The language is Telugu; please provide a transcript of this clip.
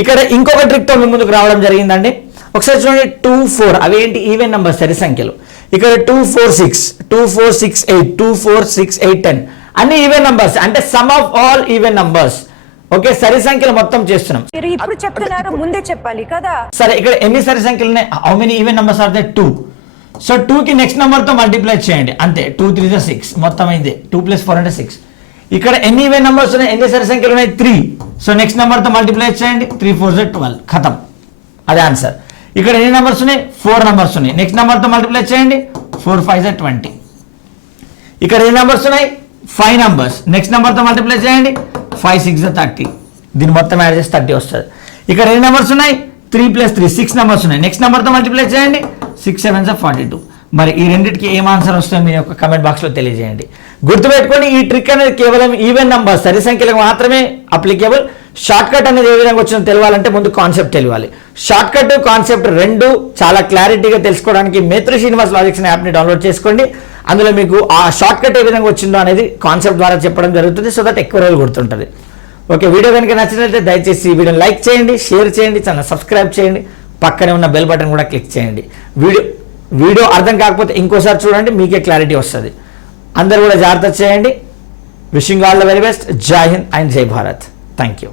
ఇక్కడ ఇంకొక ట్రిక్తో మీ ముందుకు రావడం జరిగిందండి. ఒకసారి చూడండి 2, 4 అవి ఏంటి ఈవెన్ నంబర్స్, సరి సంఖ్యలు. ఇక్కడ 2, 4, 6, 2, 4, 6, 8, 2, 4, 6, 8, 10 అన్ని ఈవెన్ నంబర్స్, అంటే some of all even numbers. Okay, సరి సంఖ్యలు మొత్తం చేస్తున్నాం. ఇప్పుడు చెప్తున్నారు, ముందే చెప్పాలి కదా. సరే, ఇక్కడ ఎన్ని సరి సంఖ్యలు ఉన్నాయి? How many even numbers are they? 2. So 2 కి నెక్స్ట్ నెంబర్ తో మల్టిప్లై చేయండి, అంతే. 2 3 6 మొత్తం అయింది. 2 + 4 అంటే 6. ఇక్కడ ఎన్ని ఈవెన్ నంబర్స్ ఉన్నాయి, ఎన్ని సరి సంఖ్యలు ఉన్నాయి? 3. సో నెక్స్ట్ నెంబర్ తో మల్టిప్లై చేయండి, 3 4 12 ఖతం, అదే ఆన్సర్. ఇక్కడ ఎన్ని నెంబర్స్ ఉన్నాయి? 4 నెంబర్స్ ఉన్నాయి. నెక్స్ట్ నెంబర్ తో మల్టిప్లై చేయండి, 4 5 20. ఇక్కడ ఎన్ని నెంబర్స్ ఉన్నాయి? 5 నెంబర్స్. నెక్స్ట్ నెంబర్ తో మల్టిప్లై చేయండి, 5 6 30. దీని మొత్తం యాడ్ చేసి 30 వస్తుంది. ఇక్కడ ఎన్ని నెంబర్స్ ఉన్నాయి? 3 + 3 6 నెంబర్స్ ఉన్నాయి. నెక్స్ట్ నెంబర్తో మల్టిప్లై చేయండి, 6 7 42. మరి ఈ రెండింటికి ఏం ఆన్సర్ వస్తుందో మీ యొక్క కమెంట్ బాక్స్లో తెలియజేయండి. గుర్తుపెట్టుకోండి, ఈ ట్రిక్ అనేది కేవలం ఈవెన్ నంబర్ సరి సంఖ్యలకు మాత్రమే అప్లికేబుల్. షార్ట్ కట్ అనేది ఏ విధంగా వచ్చిందో తెలియాలంటే ముందు కాన్సెప్ట్ తెలియాలి. షార్ట్ కట్ కాన్సెప్ట్ రెండు చాలా క్లారిటీగా తెలుసుకోవడానికి మేత్రు శ్రీనివాస్ లాజిక్స్ అనే యాప్ని డౌన్లోడ్ చేసుకోండి. అందులో మీకు ఆ షార్ట్ కట్ ఏ విధంగా వచ్చిందో అనేది కాన్సెప్ట్ ద్వారా చెప్పడం జరుగుతుంది. సో దట్ ఎక్కువ రోజులు గుర్తుంటుంది. ఓకే, వీడియో కనుక నచ్చినట్లయితే దయచేసి ఈ వీడియోని లైక్ చేయండి, షేర్ చేయండి, ఛానల్ సబ్స్క్రైబ్ చేయండి, పక్కనే ఉన్న బెల్ బటన్ కూడా క్లిక్ చేయండి. వీడియో అర్థం కాకపోతే ఇంకోసారి చూడండి, మీకే క్లారిటీ వస్తుంది. అందరూ కూడా జాగ్రత్త చేయండి. Wishing all the very best. జై హింద్ అండ్ జై భారత్. Thank you.